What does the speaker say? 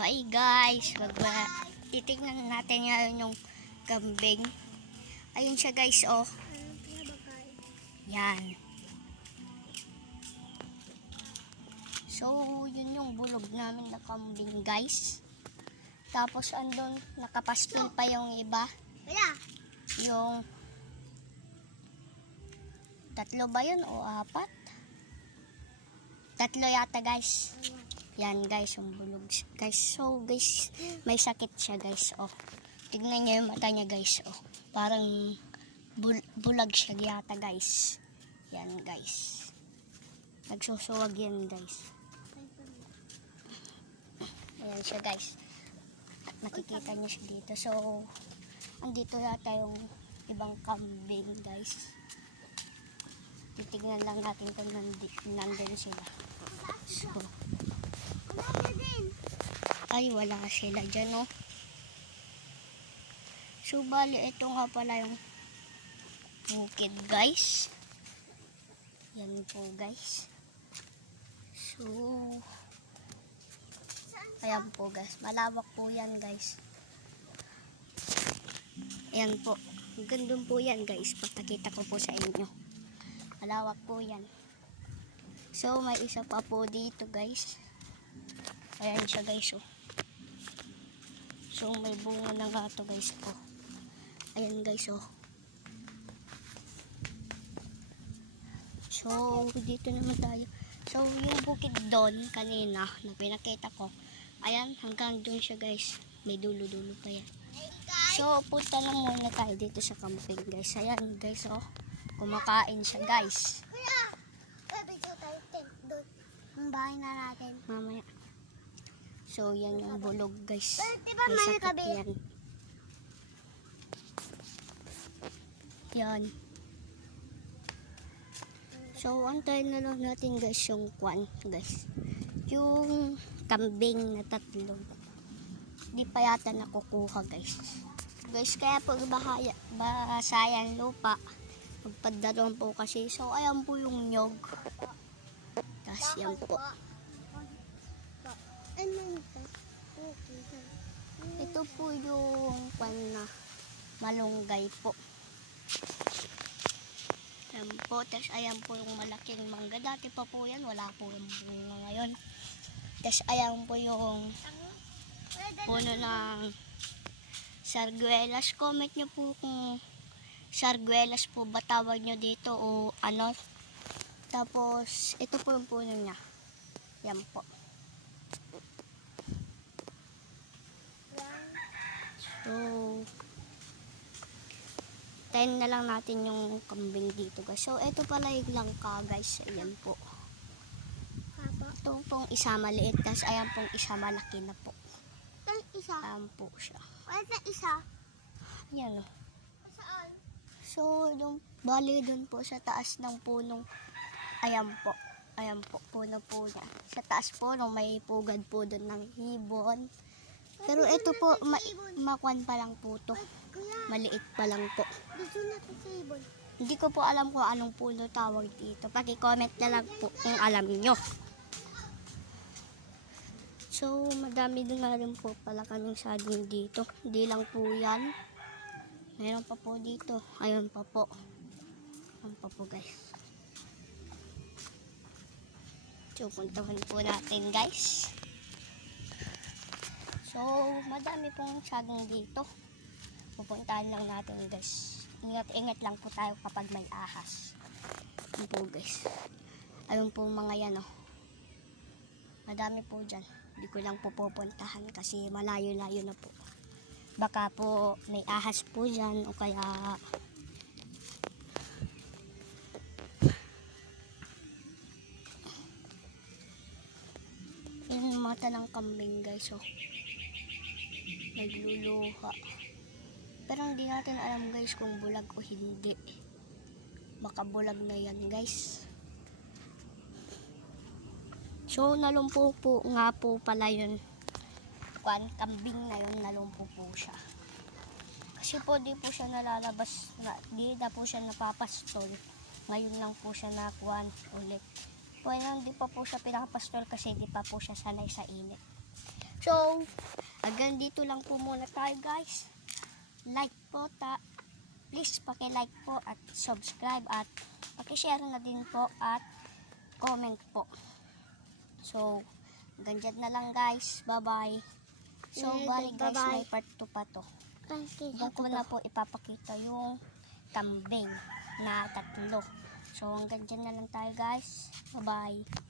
Hi guys, titignan natin ngayon yung kambing. Ayun siya guys, oh. Yan. So, yun yung bulog namin na kambing guys. Tapos andun, nakapastol pa yung iba. Yung tatlo ba yun o apat? Tatlo yata guys. Yan guys, yung bulog guys. So guys, may sakit siya guys, oh. Tignan niyo yung mata niya guys, oh. Parang bulag siya yata guys. Yan guys. Nagsusuwag yan guys. Ayan siya guys. At makikita niyo siya dito. So, andito yata yung ibang kambing guys. Titignan lang natin kung nandun sila. So, ay, wala sila dyan, oh. So, bali, ito nga pala yung bukid, guys. Yan po, guys. So, ayan po, guys. Malawak po yan, guys. Ayan po. Gandun po yan, guys. Papakita ko po sa inyo. Malawak po yan. So, may isa pa po dito, guys. Ayan siya, guys, oh. So, may bunga na nga to guys, oh. Ayan guys, oh. So, dito naman tayo. So, yung bukid doon kanina na pinakita ko, ayan, hanggang doon siya guys. May dulo-dulo pa yan. So, punta lang muna tayo dito sa camping guys. Ayan guys, oh. Kumakain siya guys. Ang bahay na natin. Mamaya. So, yan yung bulog guys. Diba May may sakit kabi? yan. Yan. So, antayin na lang natin guys yung kwan guys. Yung kambing na tatlo. Di pa yata nakukuha guys. Guys, kaya po bahasayan lupa. Magpadaron po kasi. So, ayan po yung nyog. Tapos yan po. Ito po yung kwan na malunggay po. Ayan po. Tapos ayan po yung malaking mangga. Dati pa po yan. Wala po yung bunga ngayon. Tapos ayan po yung puno ng sarguelas. Comment nyo po kung sarguelas po ba tawag nyo dito o ano. Tapos ito po yung puno niya. Yan po. So, tayin na lang natin yung kambing dito guys. So, ito pala yung langka guys. Ayan po. Ito pong isa maliit. Tapos ayan pong isa malaki na po. Isa? Ayan po siya. Wala na isa? Ayan o. Saan? So, bali dun po sa taas ng punong. Ayan po. Ayan po. Puno-puno. Sa taas po may pugad po dun ng hibon. Pero ito po, makwan pa lang po to. Maliit pa lang po. Dito na sa ibon. Hindi ko po alam kung anong puno tawag dito. Paki-comment na lang po kung alam nyo. So, madami din nga rin po pala kaming saging dito. Hindi lang po yan. Meron pa po dito. Ayun pa po. Ayun pa po guys. So, puntahan po natin guys. So, madami pong saging dito. Pupuntahan lang natin guys. Ingat-ingat lang po tayo kapag may ahas. Ayun po guys. Ayun po mga yan oh. Madami po dyan. Hindi ko lang po pupuntahan kasi malayo-layo na po. Baka po may ahas po dyan o kaya yung mata ng kambing guys oh. Nagluluha. Pero hindi natin alam guys kung bulag o hindi. Baka bulag na yan guys. So nalumpo po nga po pala yun. Kambing na yun, nalumpo po siya. Kasi po di po siya nalalabas. Di na po siya napapastol. Ngayon lang po siya nakuan ulit. Well, hindi pa po siya pinakapastol kasi di pa po siya sanay sa init. So, hanggang dito lang po muna tayo guys. Like po please paki-like po at subscribe at paki-share na din po at comment po. So, hanggang dyan na lang guys. Bye-bye. So, bali guys, may part 2 pa to. Doon ko na po ipapakita yung kambing na 3. So, hanggang dyan na lang tayo guys. Bye-bye.